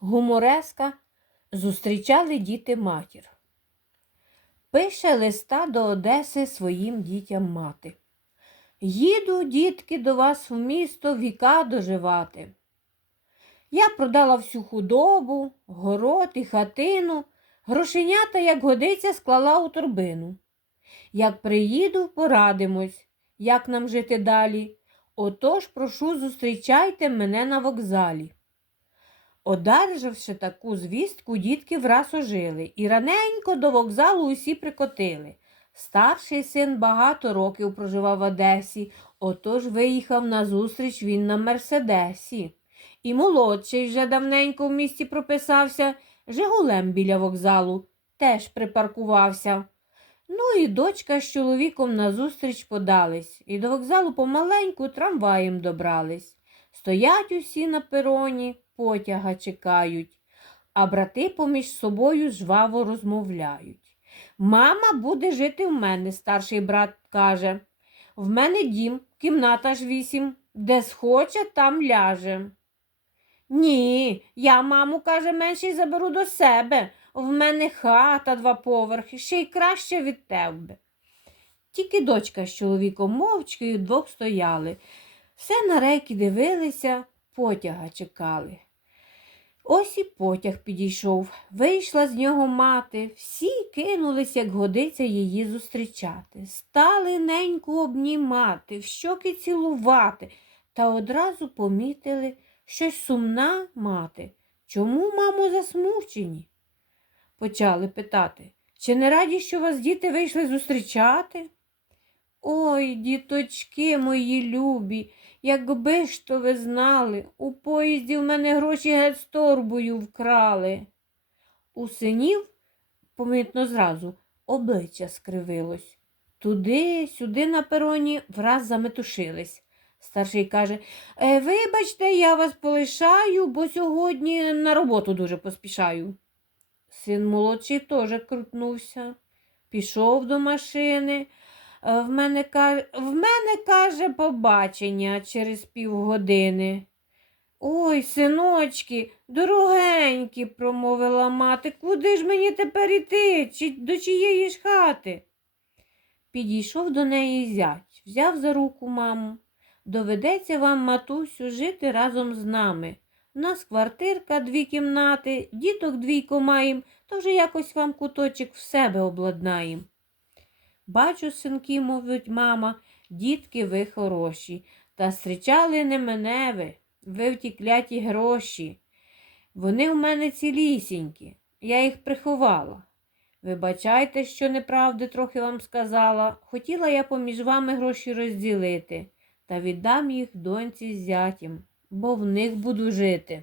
гумореска зустрічали діти матір. Пише листа до Одеси своїм дітям мати. Їду, дітки, до вас в місто віка доживати. Я продала всю худобу, город і хатину, грошенята, як годиться, склала у торбину. Як приїду, порадимось, як нам жити далі. Отож, прошу, зустрічайте мене на вокзалі. Одержавши таку звістку, дітки враз ожили і раненько до вокзалу усі прикотили. Старший син багато років проживав в Одесі, отож виїхав на зустріч він на Мерседесі. І молодший вже давненько в місті прописався, Жигулем біля вокзалу теж припаркувався. Ну і дочка з чоловіком назустріч подались, і до вокзалу помаленьку трамваєм добрались. Стоять усі на пероні, потяга чекають, а брати поміж собою жваво розмовляють. Мама буде жити в мене, старший брат каже. В мене дім, кімната ж вісім, де схоче, там ляже. Ні, я, маму, каже, менший заберу до себе. В мене хата два поверхи, ще й краще від тебе. Тільки дочка з чоловіком мовчки вдвох стояли. Все на рейки дивилися, потяга чекали. Ось і потяг підійшов. Вийшла з нього мати. Всі кинулись, як годиться її зустрічати. Стали неньку обнімати, в щоки цілувати, та одразу помітили, щось сумна мати. Чому, мамо, засмучені? Почали питати. Чи не раді, що вас діти вийшли зустрічати? Ой, діточки мої любі, якби ж то ви знали, у поїзді в мене гроші геть з торбою вкрали. У синів, помітно зразу, обличчя скривилось. Туди, сюди на пероні враз заметушились. Старший каже, «Е, вибачте, я вас полишаю, бо сьогодні на роботу дуже поспішаю. Син молодший теж крутнувся, пішов до машини. Е, В мене, в мене, каже, побачення через півгодини. Ой, синочки, дорогенькі, промовила мати, куди ж мені тепер іти? Чи до чиєї ж хати? Підійшов до неї зять, взяв за руку маму. Доведеться вам, матусю, жити разом з нами. У нас квартирка, дві кімнати, діток двійко маєм, то вже якось вам куточок в себе обладнаєм. Бачу, синки, мовить мама, дітки ви хороші, та зустрічали не мене ви, ви втікляті гроші. Вони в мене цілісінькі, я їх приховала. Вибачайте, що неправди трохи вам сказала. Хотіла я поміж вами гроші розділити, та віддам їх доньці з зятям, бо в них буду жити.